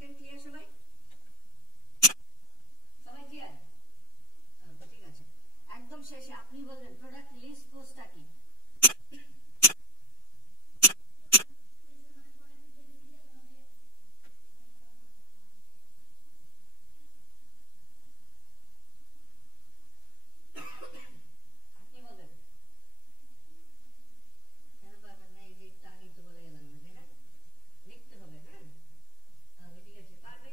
Content clear সবাই? সবাই clear? ঠিক আছে, একদম শেষে আপনি বলবেন প্রোডাক্ট লিস্ট পোস্টটা কি। লিখতে হবে, হ্যাঁ? ঠিক আছে, পারবে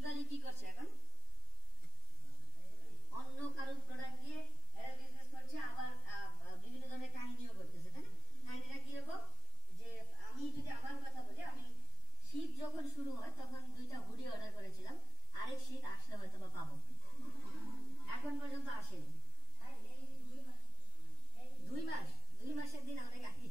লিগালি কি করছে এখন, অন্য কারো প্রোডাক্ট দিয়ে এরা বিজনেস করছে, আবার বিভিন্ন ধরনের কাহিনীও করতেছে, তাই না? কাহিনীটা কিরকম, যে আমি যদি আমার কথা বলি, আমি শীত যখন শুরু হয় তখন 2টা হুডি অর্ডার করেছিলাম, আরেক শীত আসলে হয়তো বা পাবো, এখন পর্যন্ত আসেনি। 2 মাসের দিন অনেক আগে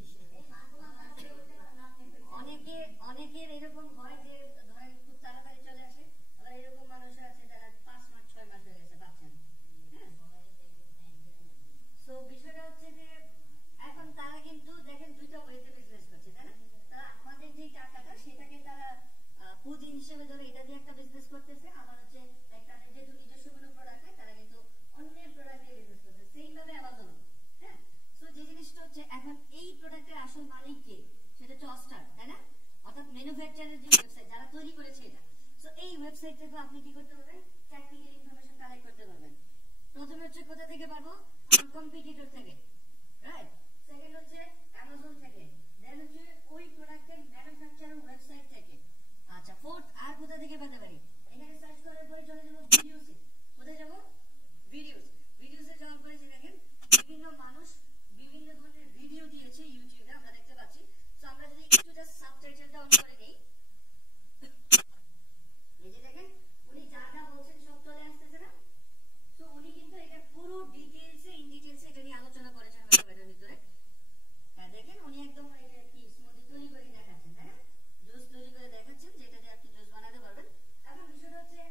অনেকের এরকম হয় যে ধরেন খুব তাড়াতাড়ি চলে আসে, আবার এরকম মানুষ আছে যারা 5 মাস 6 মাস হয়ে গেছে পাচ্ছেন। হ্যাঁ, তো বিষয়টা হচ্ছে যে এখন তারা কিন্তু দেখেন 2টা ওয়েতে বিজনেস করছে, তাই না? তারা আমাদের যে টাকাটা সেটাকে তারা পুঁজি হিসেবে ধরে এটা দিয়ে একটা বিজনেস করতেছে, আবার হচ্ছে একটা যেহেতু নিজস্ব কোনো প্রোডাক্ট নেই তারা কিন্তু অন্যের প্রোডাক্ট দিয়ে বিজনেস করছে, সেইম ভাবে অ্যামাজন। হ্যাঁ, সো যে জিনিসটা হচ্ছে এখন এই প্রোডাক্টের আসল মালিক কে, সেটা হচ্ছে অস্টার, তাই না? অর্থাৎ ম্যানুফ্যাকচারের যে ওয়েবসাইট যারা তৈরি করেছে এটা। সো এই ওয়েবসাইট থেকে আপনি কি করতে পারবেন, টেকনিক্যাল ইনফরমেশন কালেক্ট করতে পারবেন। প্রথমে হচ্ছে কোথা থেকে পাবো, আমার কম্পিটিটর থেকে, রাইট? সেকেন্ড হচ্ছে অ্যামাজন থেকে, দেন হচ্ছে ওই প্রোডাক্টের ম্যানুফ্যাকচারার ওয়েবসাইট থেকে। আচ্ছা, ফোর্থ আর কোথা থেকে পেতে পারি, এখানে সার্চ করার পরে চলে যাব ভিডিওসে। কোথায় যাব, ভিডিওসে যাওয়ার পরে যে দেখেন বিভিন্ন মানুষ বিভিন্ন ধরনের ভিডিও দিয়েছে ইউটিউবে, আমরা দেখতে পাচ্ছি। সো আমরা যদি একটু জাস্ট সাবটাইটেলটা অন করে নেই, এই যে দেখেন উনি যা যা বলছেন সব চলে আসতেছে না? তো উনি কিন্তু এটা পুরো ডিটেইলসে এটা নিয়ে আলোচনা করেছেন হয়তো এটার ভিতরে। হ্যাঁ, দেখেন উনি একদম এটা কি স্মুদি তৈরি করে দেখাচ্ছেন, তাই না? জুস তৈরি করে দেখাচ্ছেন, যেটা দিয়ে আপনি জুস বানাতে পারবেন। এখন বিষয়টা হচ্ছে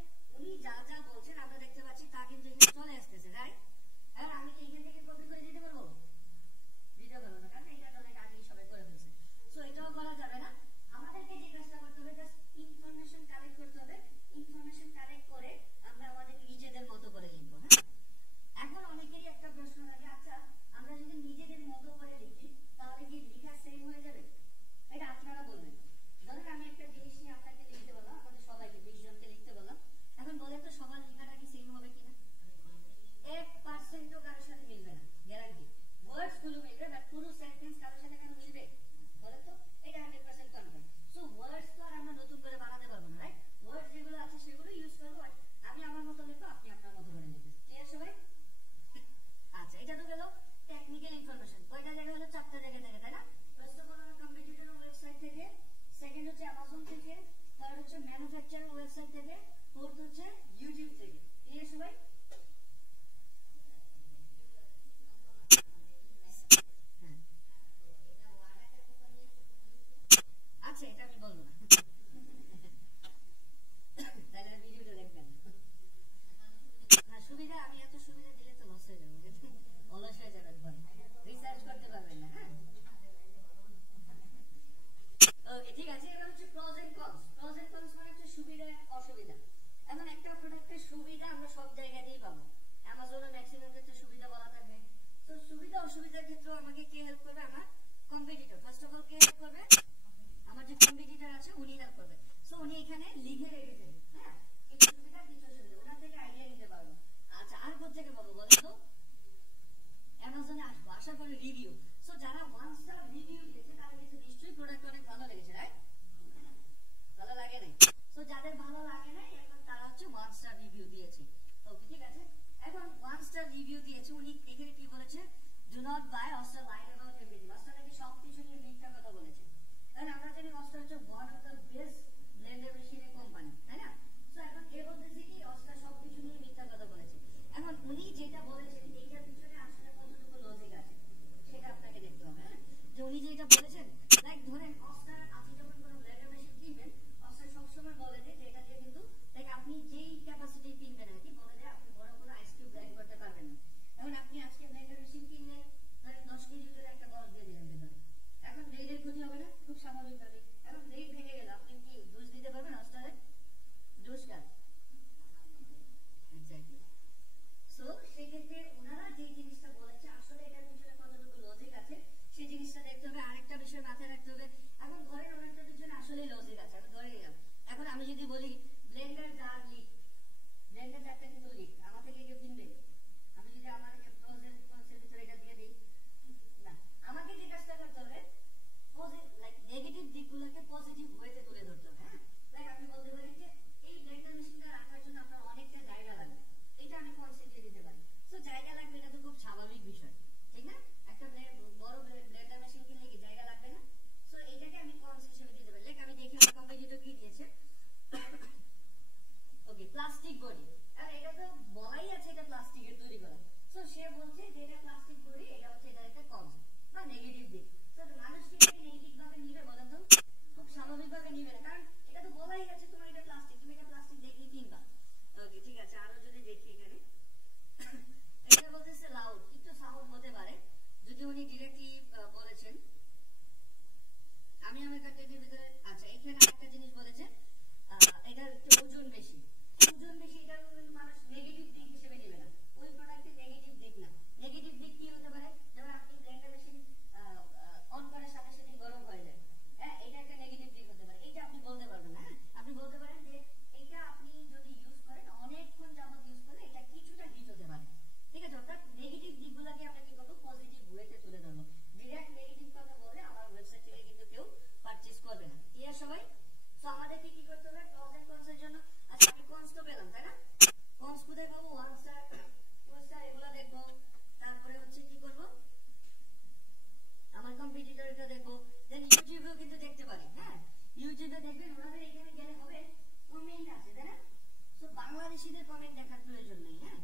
বাংলাদেশিদের কমেন্ট দেখার প্রয়োজন নেই, হ্যাঁ?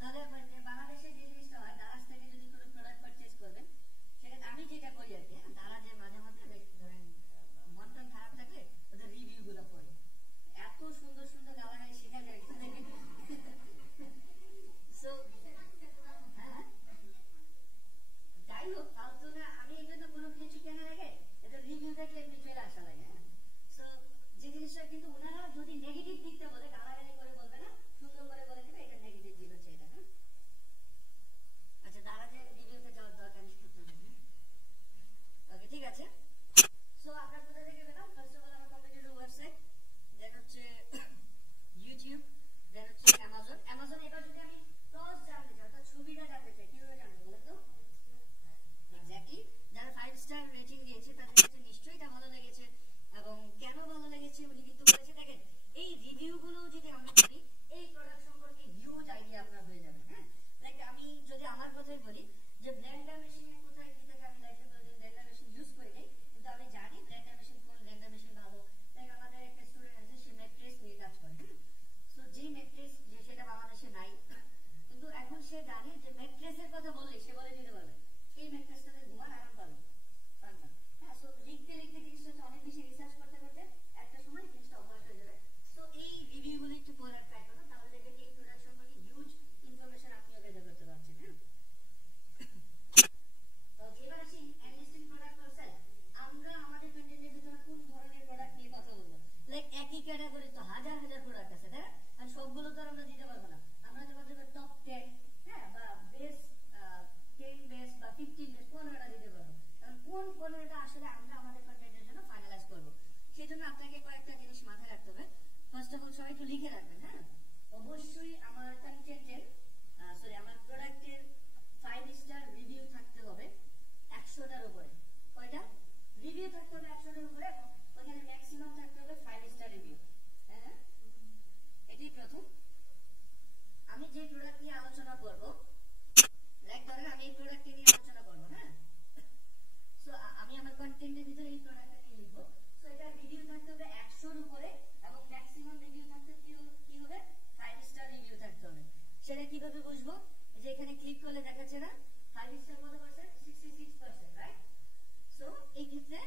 তাহলে বাংলাদেশে যে জিনিসটা হয়, দারাজ থেকে যদি কোনো প্রোডাক্ট পারচেজ করবেন, সেক্ষেত্রে আমি যেটা করি আর কি, তারা যে মাঝে মধ্যে ধরেন মন টন খারাপ থাকলে ওদের রিভিউ গুলো পড়ে, এত সুন্দর সুন্দর গালাগালি শেখা যায়। সো হ্যাঁ, যাই হোক, ফালতু না, আমি এই জন্য কোনো কিছু কেনার আগে এটা রিভিউ দেখলে এমনি চলে আসা লাগে, হ্যাঁ? সো যে জিনিসটা কিন্তু ওনারা যদি নেগেটিভ দিকটা বলে, গালাগালি করে বলবে না, সুন্দর করে বলে দেবে এটা নেগেটিভ দিক হচ্ছে এটা, হ্যাঁ? আচ্ছা, দাঁড়াতে রিভিউতে যাওয়ার দরকার নেই আপনাদের, হ্যাঁ? ওকে, ঠিক আছে। সো আমরা কোথা থেকে পেলাম? ফার্স্ট অফ অল আমার কম্পিটিটর ওয়েবসাইট, দেন হচ্ছে ইউটিউব, দেন হচ্ছে অ্যামাজন। অ্যামাজন এবার যদি আমি ক্রস জানতে চাই, অর্থাৎ সুবিধা জানতে চাই, কিভাবে জানবো বলেন তো? এক্স্যাক্টলি, যারা 5 স্টার রেটিং দিয়েছে তাদের কাছে নিশ্চয়ই এটা ভালো লেগেছে, এবং কেন ভালো লেগেছে উনি কিন্তু বলেছে, দেখেন এই রিভিউগুলো যদি আমরা করি, এই প্রোডাক্ট সম্পর্কে হিউজ আইডিয়া আপনার হয়ে যাবে, হ্যাঁ? লাইক আমি যদি আমার কথাই বলি, যে ব্লেন্ডার মেশিনে কোথায় কি থেকে আমি লাইফে কোনোদিন ব্লেন্ডার মেশিন ইউজ করি নাই, কিন্তু আমি জানি ব্লেন্ডার মেশিন কোন ব্লেন্ডার মেশিন ভালো। লাইক আমাদের একটা স্টুডেন্ট আছে, সে ম্যাট্রেস নিয়ে কাজ করে, হ্যাঁ? সো যে ম্যাট্রেস যে সেটা বাংলাদেশে নাই, কিন্তু এখন সে জানে যে ম্যাট্রেসের কথা বললে সে বলে দিতে পারবে এই ম্যাট্রেসটাতে ঘুমান আরাম পাবে, পারবেন, হ্যাঁ? সো লিখতে লিখতে জিনিসটা হচ্ছে অনেক বেশি রিসার্চ করতে করতে একটা সময় জিনিসটা অভ্যাস হয়ে যাবে। সো এই রিভিউগুলো একটু পড়ার ট্রাই করুন, তাহলে দেখবেন এই প্রোডাক্ট সম্পর্কে হিউজ ইনফরমেশন আপনিও গেদার করতে পারছেন, হ্যাঁ? তো এবার আসি এনলিস্টিং প্রোডাক্ট ফর সেল। আমরা আমাদের কন্টেন্টের ভিতরে কোন ধরনের প্রোডাক্ট নিয়ে কথা বলবো? লাইক একই ক্যাটাগরি তো হাজার হাজার প্রোডাক্ট আছে, তাই না? আর সবগুলো তো আর আমরা দিতে পারবো না। আমরা তোমার দেবো টপ 10, হ্যাঁ, বা বেস্ট 10 বেস্ট বা 15 বেস্ট, 15টা দিতে পারবো। কারণ কোন 15টা আসলে আমরা আমাদের কন্টেন্টের জন্য ফাইনালাইজ করবো, সেই জন্য আপনাকে কয়েকটা জিনিস মাথায় রাখতে হবে। ফার্স্ট অফ অল সবাই একটু লিখে রাখবেন, হ্যাঁ? অবশ্যই আমার কন্টেন্টের আমার প্রোডাক্টের 5 স্টার রিভিউ থাকতে হবে 100টার উপরে। কয়টা রিভিউ থাকতে হবে? 100টার উপরে, এবং ওখানে ম্যাক্সিমাম থাকতে হবে 5 স্টার রিভিউ, হ্যাঁ? এটাই প্রথম। আমি যে প্রোডাক্ট নিয়ে আলোচনা করব, লাইক ধরেন আমি এই প্রোডাক্ট নিয়ে আলোচনা করব, হ্যাঁ? সো আমি আমার কন্টেন্টের ভিতরে এই প্রোডাক্টটা নিয়ে লিখবো। সো এটা রিভিউ থাকতে হবে 100 এর উপরে, এবং ম্যাক্সিমাম রিভিউ থাকতে কি হবে? 5 স্টার রিভিউ থাকতে হবে। সেটা কিভাবে বুঝবো? যে এখানে ক্লিক করলে দেখাচ্ছে না 5 স্টার কত পার্সেন্ট? 66%, রাইট? সো এই ক্ষেত্রে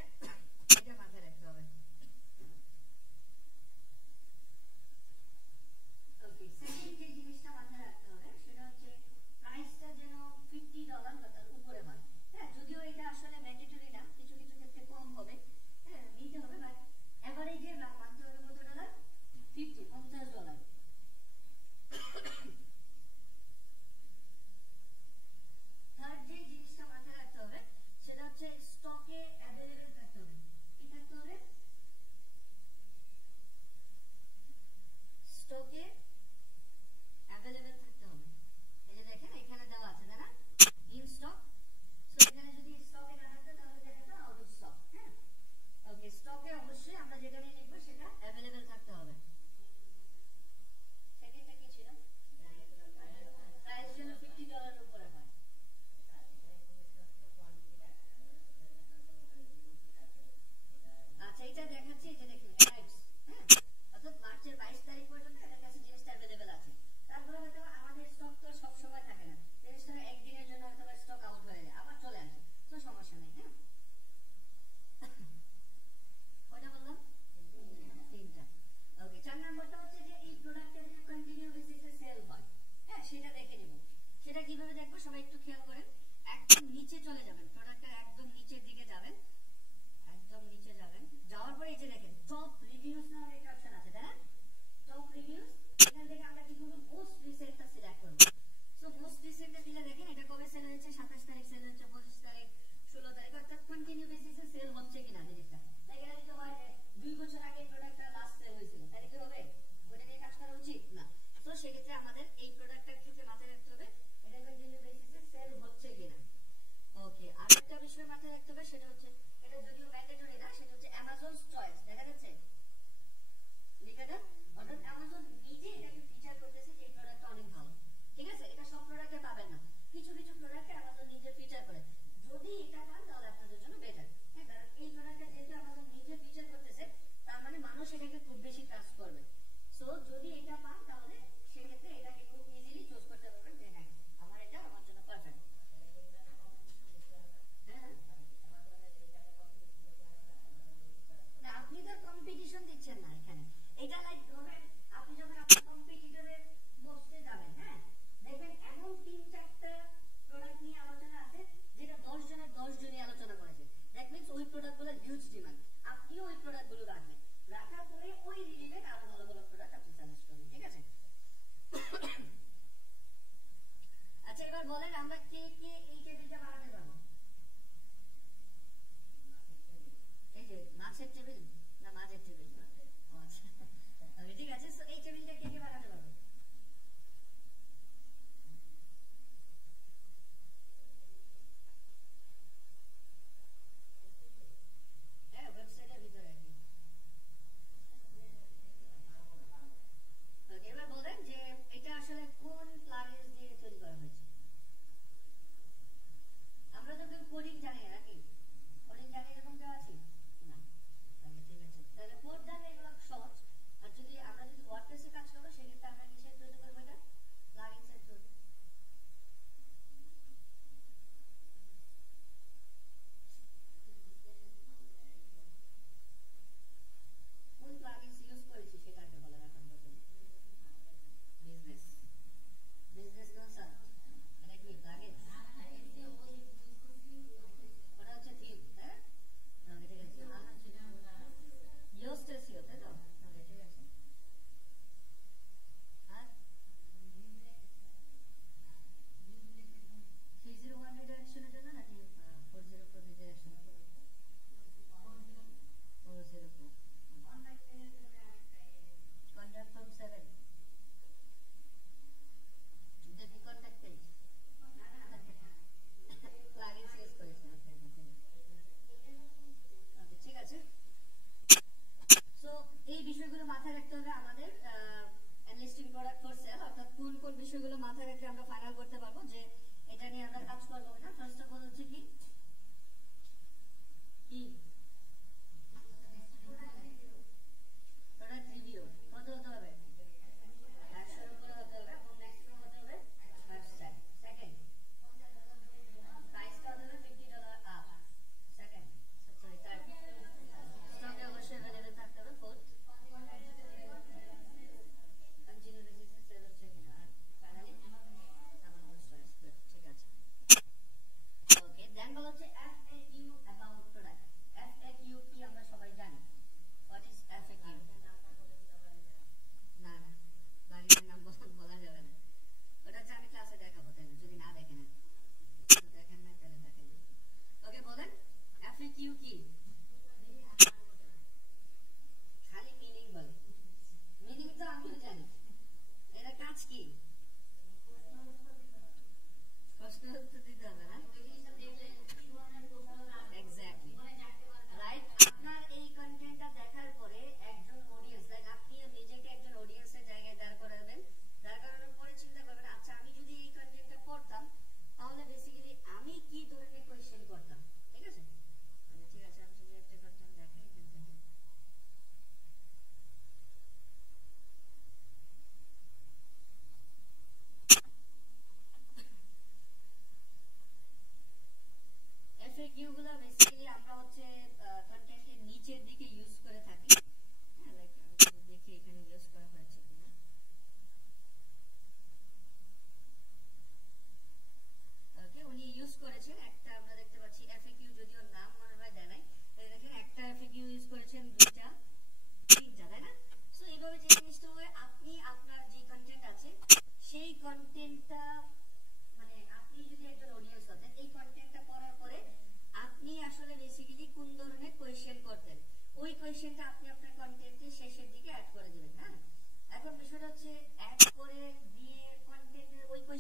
এটা মাথায় রাখতে হবে। ওকে, সেকেন্ড যে জিনিসটা মাথায় রাখতে হবে সেটা হচ্ছে প্রাইসটা যেন $50 বা তার উপরে হয়, হ্যাঁ? যদিও এটা আসলে ম্যান্ডেটরি না, কিছু কিছু ক্ষেত্রে কম হবে, হ্যাঁ, নিতে হবে, বাট এভারেজে মানতে হবে কত ডলার? $50। থার্ড যে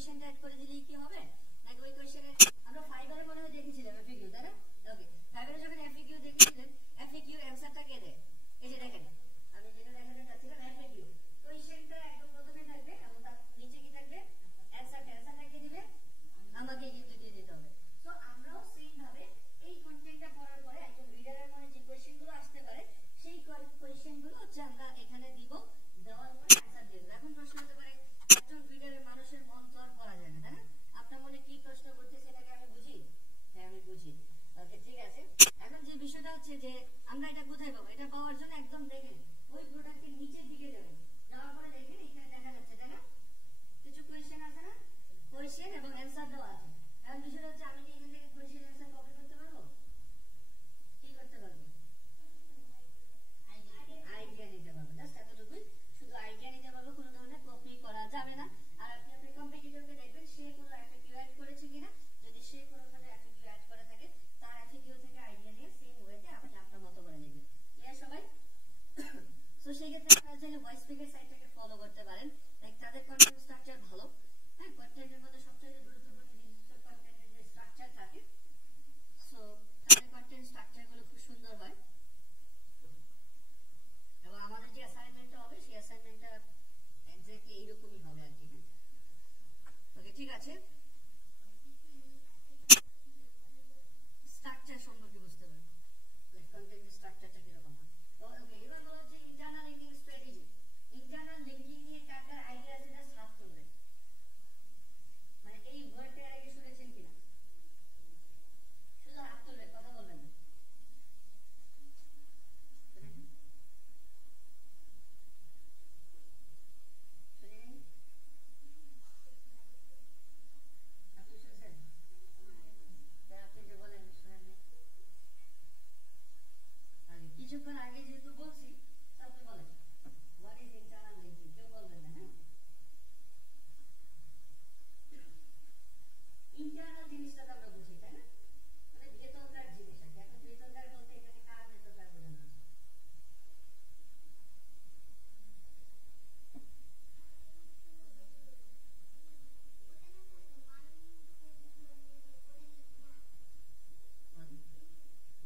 কোশ্চেনটা অ্যাড করে দিলেই কি হবে, নাকি ওই কোশ্চেনে আমরা ফাইবারে মনে হয় দেখেছিলাম এফএকিউ, তাই না? ওকে, ফাইবারে যখন এফএকিউ দেখেছিলেন, এফএকিউ অ্যানসারটা কে দেয়? এই যে দেখেন, আমি যেটা দেখাতে চাচ্ছিলাম এফএকিউ কোশ্চেনটা একদম প্রথমে থাকবে এবং তার নিচে কি থাকবে? অ্যানসারটা কে দিবে? আমাকে কিন্তু দিয়ে দিতে হবে। সো আমরাও সেম ভাবে এই কন্টেন্টটা পড়ার পরে একজন রিডারের মনে যে কোশ্চেনগুলো আসতে পারে সেই কোশ্চেনগুলো হচ্ছে আমরা এখানে দিব, দেওয়ার পরে অ্যানসার দিয়ে দেব। এখন প্রশ্ন হতে পারে একজন রিডারের মানুষের মন তো আর পড়া যায় না, তাই না? আপনার মনে কি প্রশ্ন করতেছে এটাকে আমি বুঝি? হ্যাঁ আমি বুঝি। ওকে ঠিক আছে, এখন যে বিষয়টা হচ্ছে যে আমরা এটা কোথায় পাবো? এটা পাওয়ার জন্য একদম দেখেন ওই প্রোডাক্টের নিচের দিকে যাবেন, যাওয়ার পরে দেখেন এখানে দেখা যাচ্ছে, তাই না? কিছু কোশ্চেন আছে না, কোশ্চেন এবং অ্যানসার দেওয়া আছে। এখন বিষয়টা হচ্ছে আমি কি এখান থেকে কোশ্চেন অ্যানসার কপি করতে পারবো? কি করতে পারবো? আইডিয়া নিতে পারবো, জাস্ট এতটুকুই, শুধু আইডিয়া নিতে পারবো, কোনো ধরনের কপি করা যাবে না। আর আপনি আপনার কম্পিটিটরকে দেখবেন সে কোনো এফএকিউ অ্যাড করেছে কিনা, যদি সে কোনো ধরনের এফএকিউ অ্যাড করা থাকে তার এফএকিউ থেকে আইডিয়া নিয়ে সেম ওয়েতে আপনি আপনার মতো করে লিখবেন। ক্লিয়ার সবাই? সো সেই ক্ষেত্রে আপনারা চাইলে ভয়েস স্পিকের সাইটটাকে ফলো করতে পারেন, লাইক তাদের কন্টেন্ট স্ট্রাকচার ভালো। হ্যাঁ, কন্টেন্টের মধ্যে সবচেয়ে গুরুত্বপূর্ণ জিনিস হচ্ছে কন্টেন্টের যে স্ট্রাকচার থাকে। সো তাদের কন্টেন্ট স্ট্রাকচারগুলো খুব সুন্দর হয় এবং আমাদের যে অ্যাসাইনমেন্টটা হবে সেই অ্যাসাইনমেন্টটা এক্স্যাক্টলি এইরকমই হবে আর কি। ওকে ঠিক আছে, স্ট্রাকচার সম্পর্কে বুঝতে পারবেন, কন্টেন্টের স্ট্রাকচারটা কিরকম হয়। ওকে, এবার বলা হচ্ছে internal linking strategy. Internal linking নিয়ে কার কার আইডিয়া আছে জাস্ট হাত তুলবেন, মানে এই ওয়ার্ডটা এর আগে শুনেছেন কিনা? শুধু হাত তুলবেন, কথা বলবেন না। আপনি শুনছেন? আপনি যে বলেন শুনেননি, আগে কিছুক্ষণ আগে যেহেতু বলছি আপনি বলেন হোয়াট ইজ ইন্টারনাল লিঙ্কিং, কেউ বলবেন না। হ্যাঁ, ইন্টারনাল জিনিসটা তো আমরা বুঝি, তাই না? মানে ভেতরকার জিনিস আর কি। এখন ভেতরকার বলতে এখানে কার ভেতরকার বোঝানো হচ্ছে?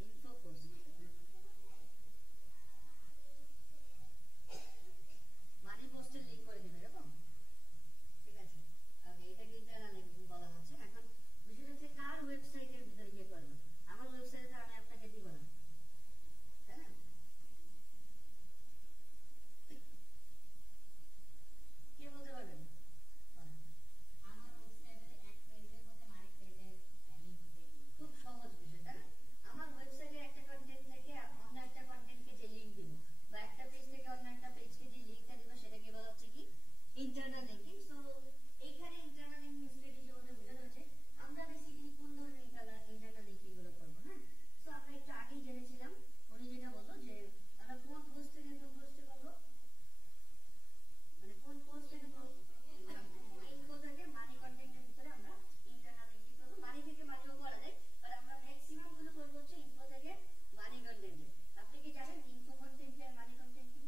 ইনফো পোস্ট, মানে পোস্টের লিংক করে দিবে এরকম, ঠিক আছে? ওকে, এটাকে ইন্টারনাল লিঙ্কিং বলা হচ্ছে। এখন বিষয়টা হচ্ছে কার ওয়েবসাইটের ভিতরে গিয়ে করবে। আমার ওয়েবসাইটে আমি আপনাকে দিব না, তাই না? কে বলতে পারবেন? খুব সহজ বিষয়, তাই না? আমার ওয়েবসাইটে একটা কন্টেন্ট থেকে অন্য একটা কন্টেন্টকে যে লিংক দিব, বা একটা পেজ থেকে অন্য একটা পেজকে যে লিংকটা দিব, সেটাকে বলা হচ্ছে কি? Internal linking. সো এইখানে ইন্টারনাল লিঙ্কিং স্ট্র্যাটেজি বলতে বোঝানো হচ্ছে আমরা বেসিক্যালি কোন ধরনের ইন্টারনাল লিঙ্কিং গুলো করব। হ্যাঁ, সো আমরা একটু আগেই জেনেছিলাম, উনি যেটা বললো যে আমরা কোন পোস্ট থেকে কোন পোস্টে করব, মানে কোন পোস্ট থেকে ইনফো থেকে মানি কন্টেন্টের ভিতরে আমরা ইন্টারনাল লিঙ্কিং করব। মানি থেকে মানিও করা যায়, বাট আমরা ম্যাক্সিমাম গুলো করব হচ্ছে ইনফো থেকে মানি কন্টেন্টে। আপনি কি জানেন ইনফো কন্টেন্ট আর মানি কন্টেন্ট কি?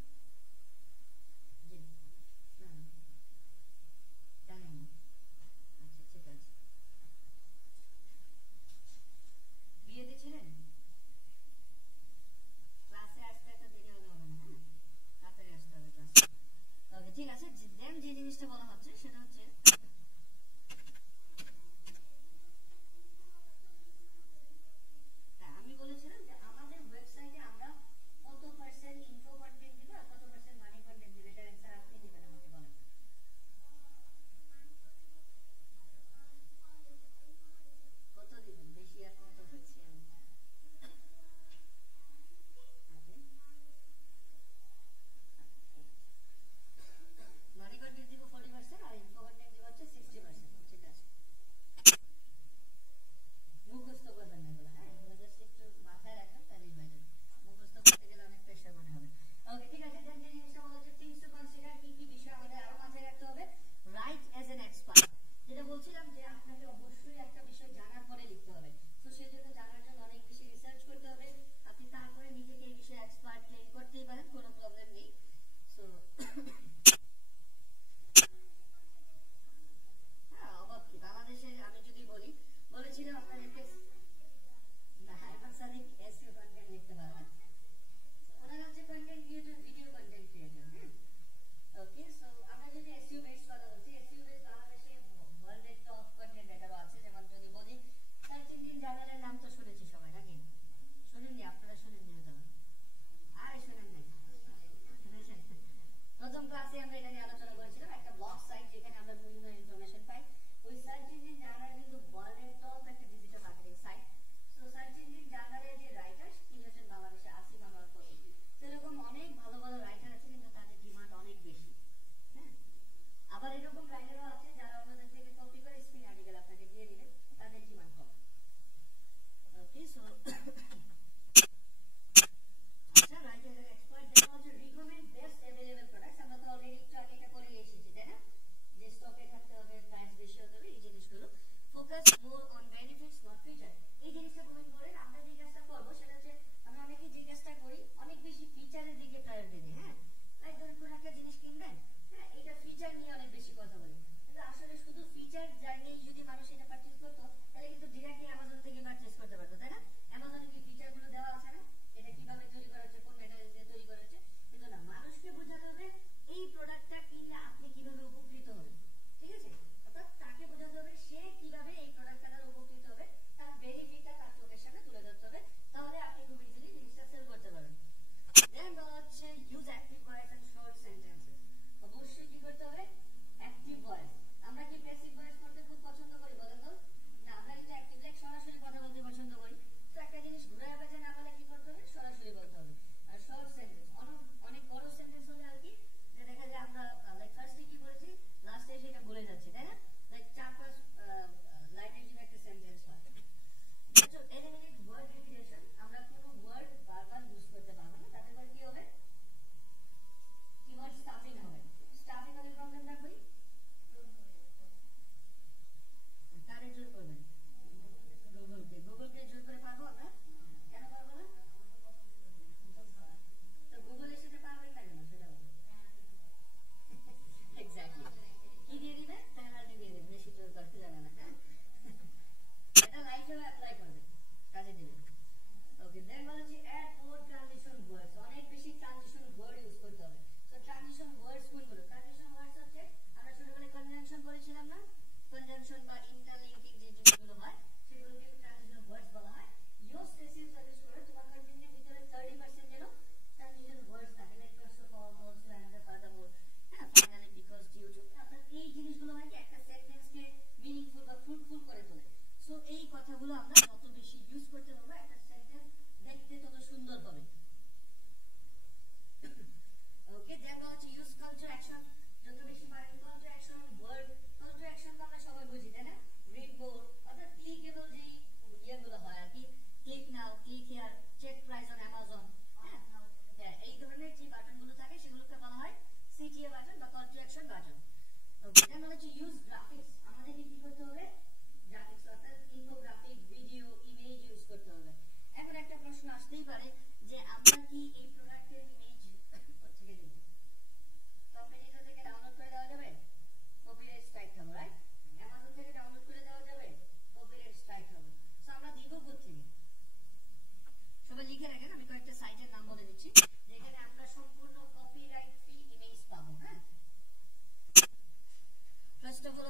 জি না, জানেন না? আচ্ছা ঠিক আছে, বিয়েতে ছিলেন? ক্লাসে আসতে একটা দেরি হলে হবে না, হ্যাঁ তাড়াতাড়ি আসতে হবে ক্লাসে। ওকে ঠিক আছে, দেন যে জিনিসটা বলা হচ্ছে সেটা হচ্ছে হ্যাঁ, আমি বলেছিলাম যে আমাদের ওয়েবসাইটে আমরা কত পার্সেন্ট ইনফো কন্টেন্ট দিব আর কত পার্সেন্ট মানি কন্টেন্ট দিব, এটার অ্যান্সার আপনি দিবেন আমাকে, বলেন। কত দিবেন? বেশি আর কত হচ্ছে আমি মানি কন্টেন্ট দিব 40%,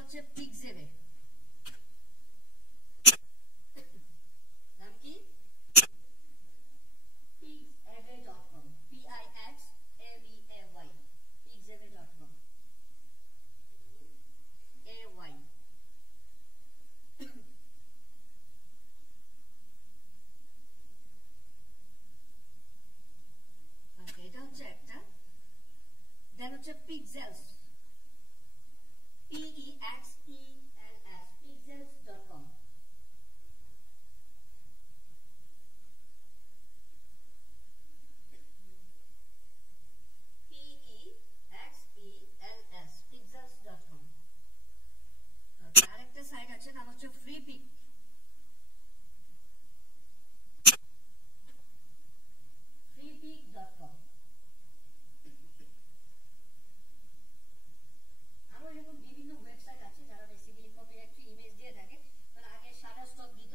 হচ্ছে পিক্সেভে, নাম কি pixavay.com, pixavay, pixavay.com, ay। এটা হচ্ছে একটা। দেন হচ্ছে pixels, pexels, pixels.com, pexels, pixels.com। আরেকটা সাইট আছে, নাম হচ্ছে ফ্রিপিক, freepik.com। আরো এরকম বিভিন্ন ওয়েবসাইট আছে যারা বেসিক্যালি কপিরাইট ফ্রি ইমেজ দিয়ে থাকে। মানে আগে শাটারস্টক দিত,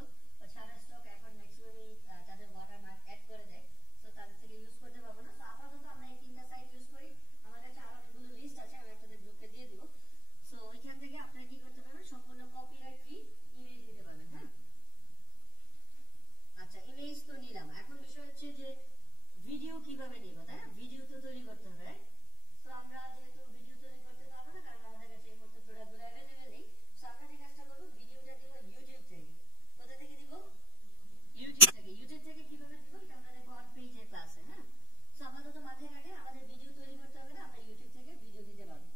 শাটারস্টক এখন ম্যাক্সিমামই তাদের ওয়াটারমার্ক অ্যাড করে দেয়, সো তাদের থেকে ইউজ করতে পারবো না। সো আপাতত আমরা এই তিনটা সাইট ইউজ করি। আমার কাছে আরো অনেকগুলো লিস্ট আছে, আমি আপনাদের গ্রুপে দিয়ে দিব। সো ওইখান থেকে আপনারা কি করতে পারবেন, সম্পূর্ণ কপিরাইট ফ্রি ইমেজ দিতে পারবেন। হ্যাঁ, আচ্ছা ইমেজ তো নিলাম, এখন বিষয় হচ্ছে যে ভিডিও কিভাবে নিব, তাই না? ভিডিও তো তৈরি করতে হবে। সো আমরা যেহেতু ভিডিও তৈরি করতে পারবো না, কারণ আমাদের কাছে এই মুহূর্তে প্রোডাক্টগুলো অ্যাভেলেবেল নেই, সো আমরা যে কাজটা করবো, ভিডিওটা দিব ইউটিউব থেকে। কোথা থেকে দিব? ইউটিউব থেকে। ইউটিউব থেকে কিভাবে দিব এটা আমরা দেখবো অন পেজের ক্লাসে। হ্যাঁ, সো আপাতত মাথায় রাখেন আমাদের ভিডিও তৈরি করতে হবে না, আমরা ইউটিউব থেকে ভিডিও দিতে পারবো।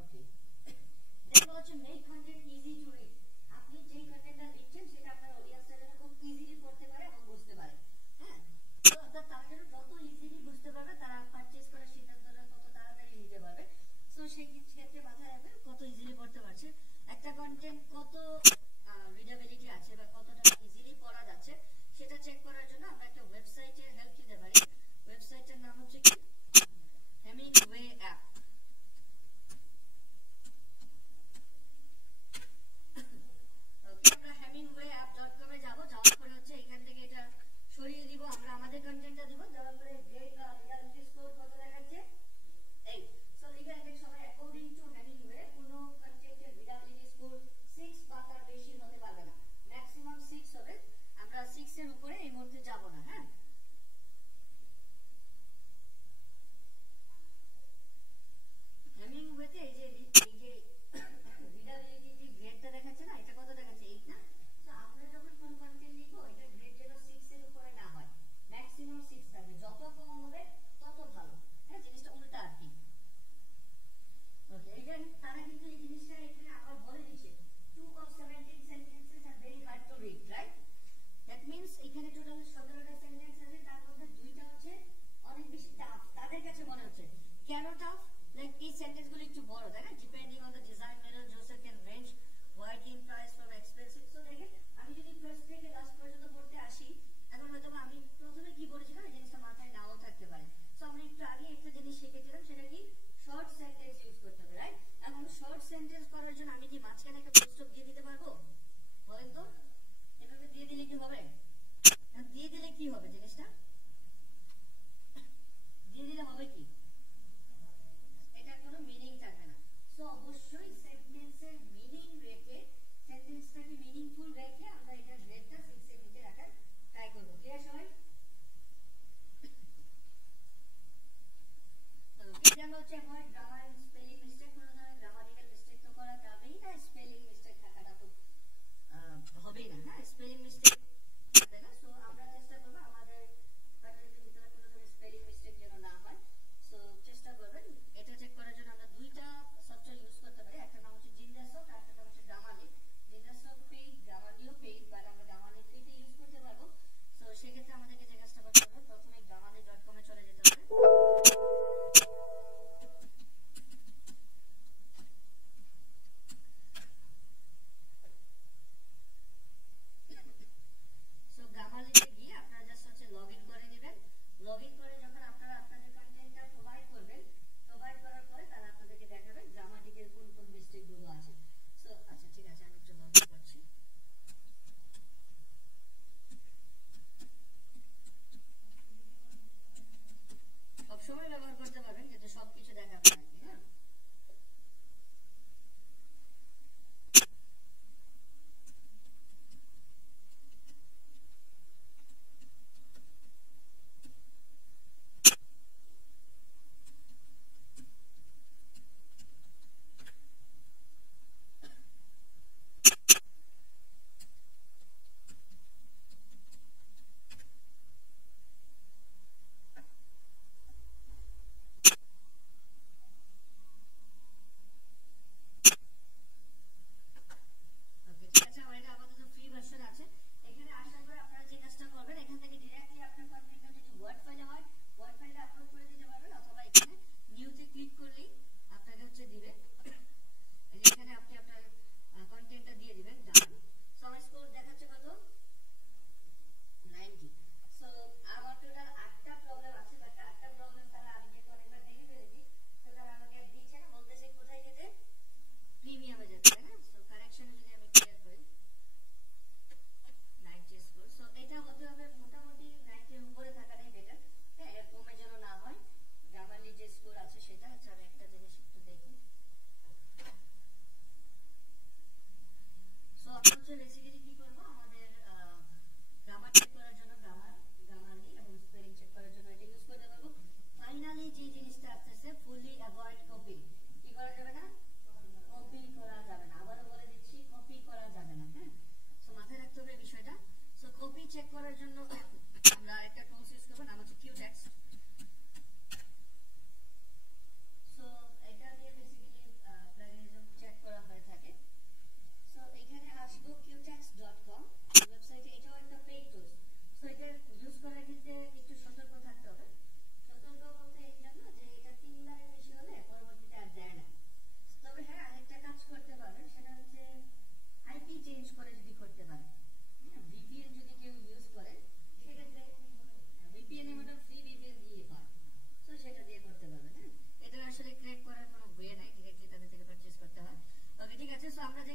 ওকে, দেখো হচ্ছে make content easy to read. আপনি যেই কন্টেন্টটা লিখছেন সেটা আপনার অডিয়েন্সের জন্য খুব ইজিলি পড়তে পারে এবং বুঝতে পারে। হ্যাঁ, তো অর্থাৎ তারা যেন যত ইজিলি বুঝতে পারবে, তারা পারচেজ করার সিদ্ধান্তটা তত তাড়াতাড়ি নিতে পারবে। সো সেই ক্ষেত্রে মাথায় রাখবেন কত ইজিলি পড়তে পারছে একটা কন্টেন্ট, কত রিডেবিলিটি আছে বা কতটা ইজিলি পড়া যাচ্ছে, সেটা চেক করার জন্য আমরা একটা ওয়েবসাইটের হেল্প নিতে পারি। ওয়েবসাইটের নাম হচ্ছে কি হেমিংওয়ে অ্যাপ। আমরা hemingwayapp.com এ যাব, যাওয়ার পরে হচ্ছে এখান থেকে এটা সরিয়ে দিব, আমরা আমাদের কন্টেন্টটা দিব, দেওয়ার পরে গ্রেড রিয়ালিটি স্কোর কত দেখাচ্ছে 8। সো লিখে রাখবেন সবাই, অ্যাকর্ডিং টু হেমিংওয়ে কোনো কন্টেন্টের রিডেবিলিটি স্কোর 6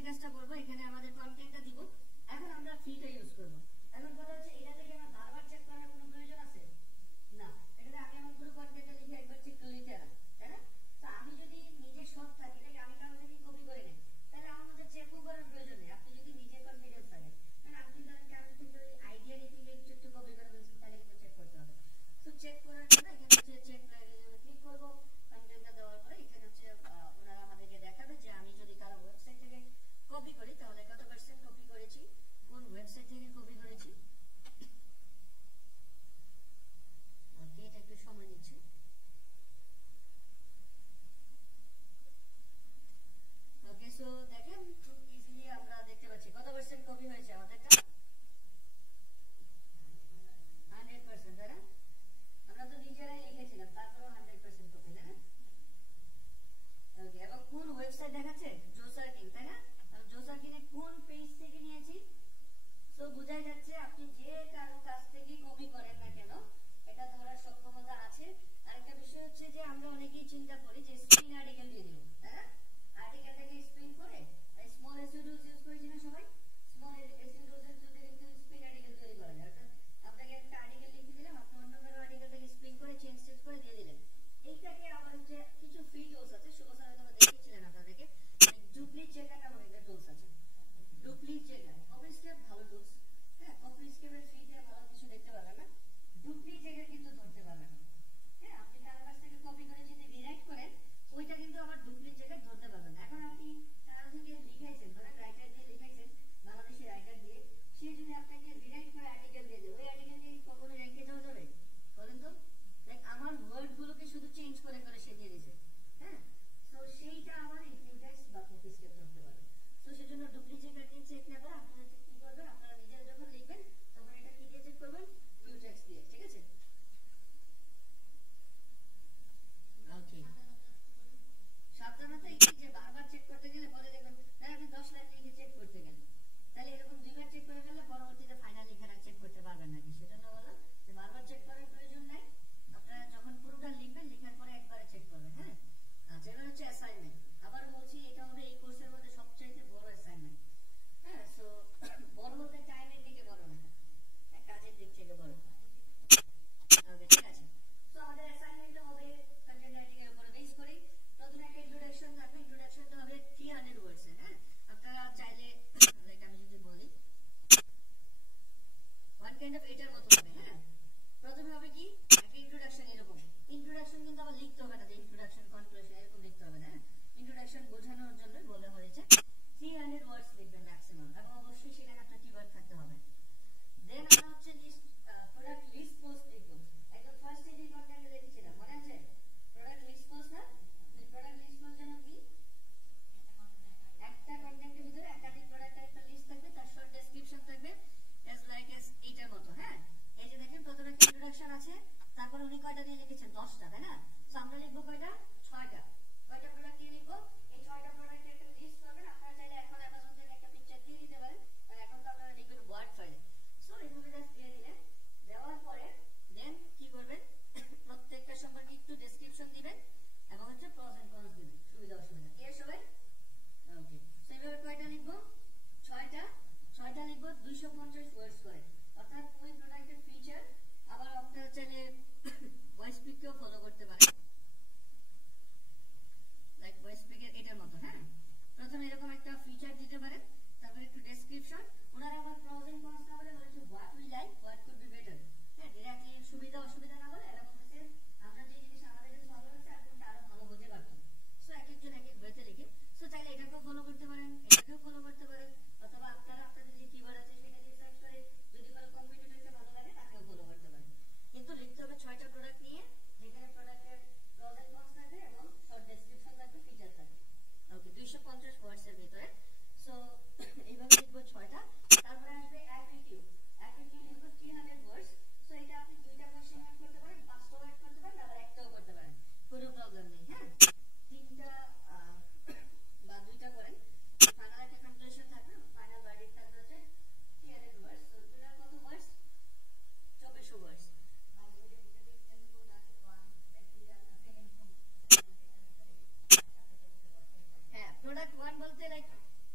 কাজটা করবো, এখানে আমাদের কন্টেন্টটা দিব। এখন আমরা ফিটা ইউজ করব। এখন কথা হচ্ছে এটা থেকে আমার বারবার চেক করার কোনো প্রয়োজন আছে না। এটাতে আমি আমার পুরো কন্টেন্টটা লিখে একবার চেক করে লিখে আনাম, তাই না? তো আমি যদি নিজে সৎ থাকি, এটাকে আমি কারো থেকে কপি করে নেই, তাহলে আমার মধ্যে চেকও করার প্রয়োজন নেই। আপনি যদি নিজে কনফিডেন্স থাকেন, কারণ আপনি ধরেন কারোর থেকে ওই আইডিয়া নিতে গিয়ে একটু একটু কপি করে ফেলছেন, তাহলে কিন্তু চেক করতে হবে। তো চেক করার জন্য এখানে হচ্ছে চেক ক্লিক করব। কন্টেন্টটা দেওয়ার পরে এখানে হচ্ছে ওনারা আমাদেরকে দেখাবে যে আমি যদি কারো ওয়েবসাইট থেকে কপি করি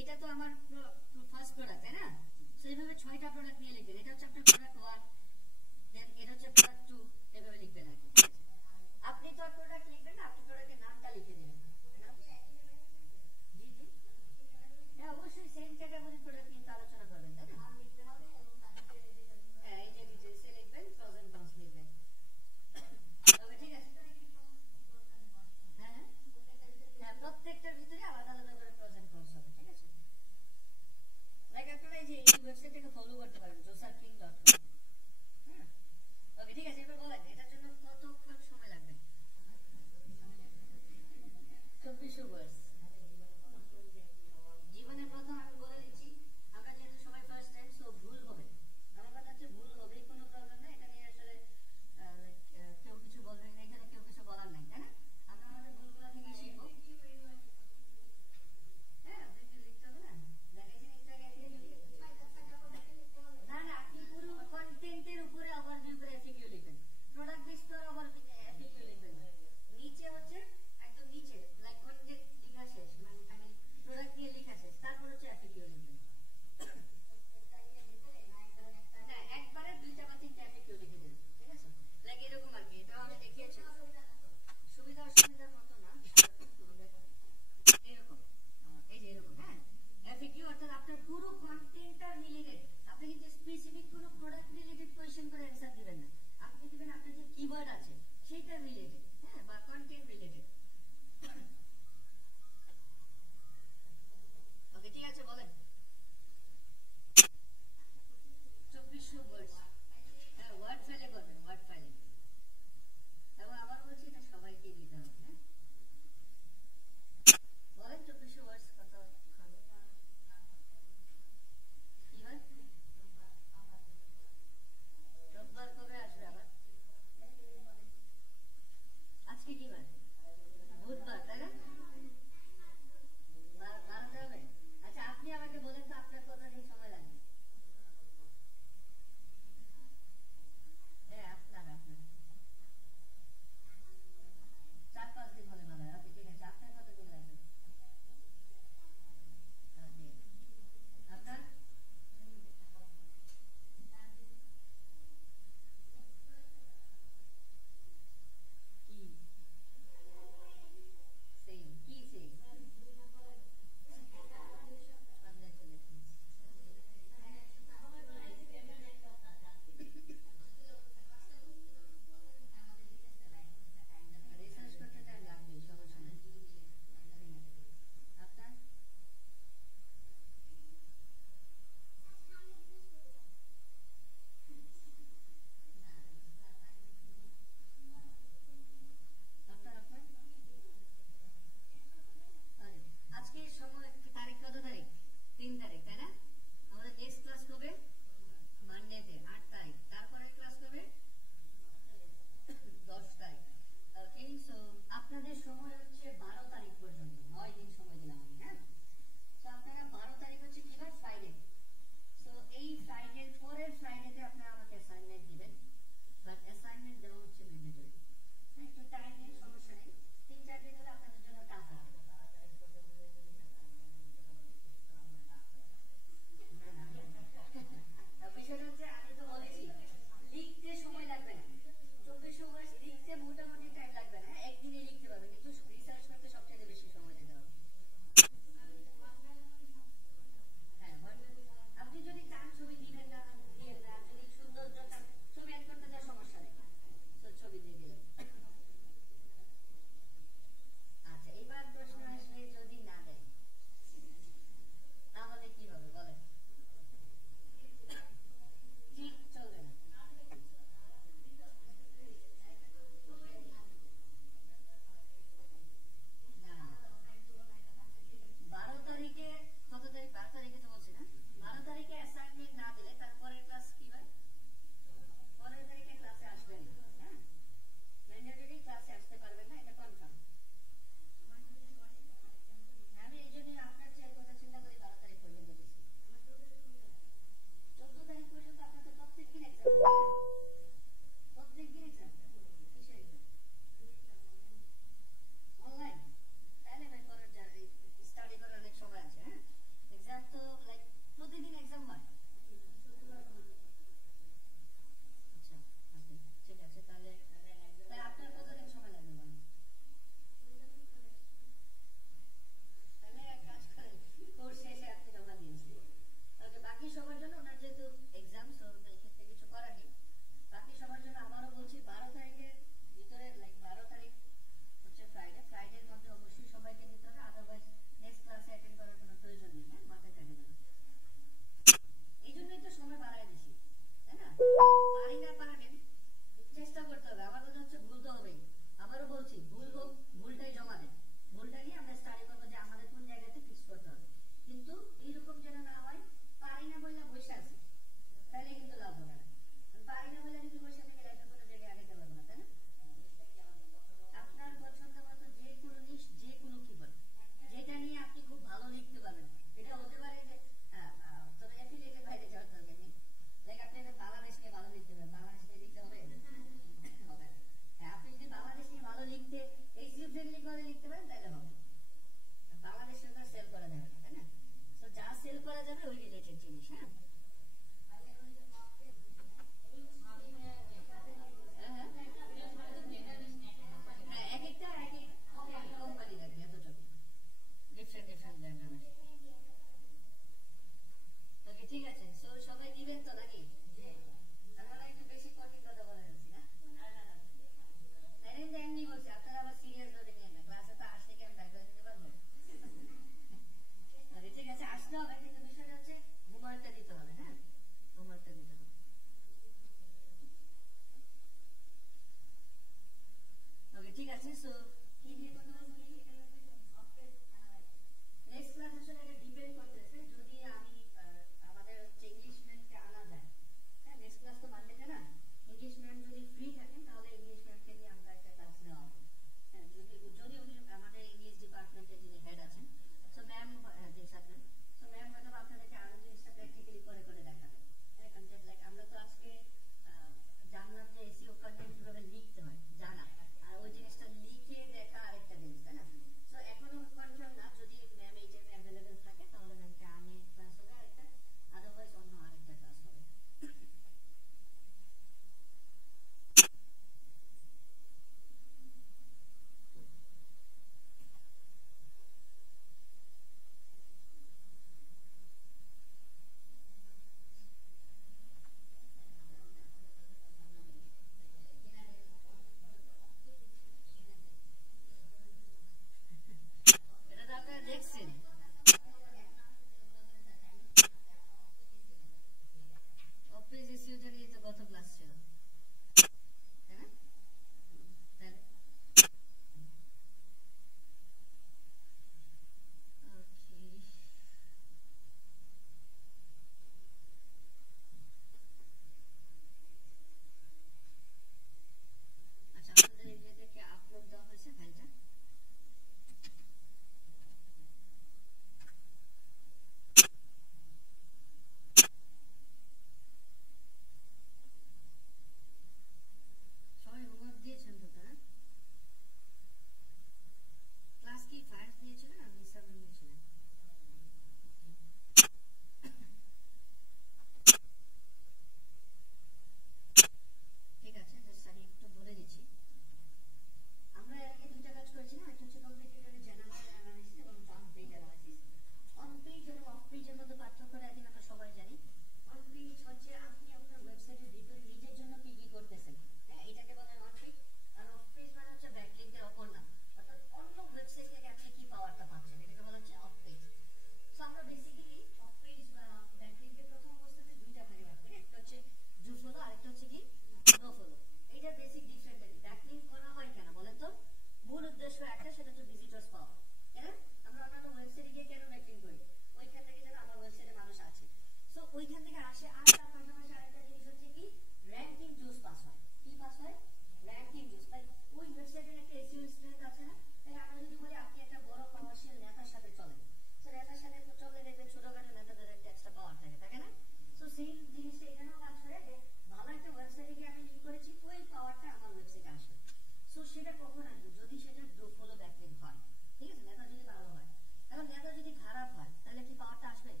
এটা তো আমার ফার্স্ট প্রোডাক্ট, তাই না? সো এইভাবে 6টা প্রোডাক্ট নিয়ে লিখবেন। এটা হচ্ছে আপনার প্রোডাক্ট 1, দেন এটা হচ্ছে প্রোডাক্ট 2, এভাবে লিখবেন আর কি। আপনি তো আর প্রোডাক্ট লিখবেন না, আপনি প্রোডাক্টের নামটা লিখে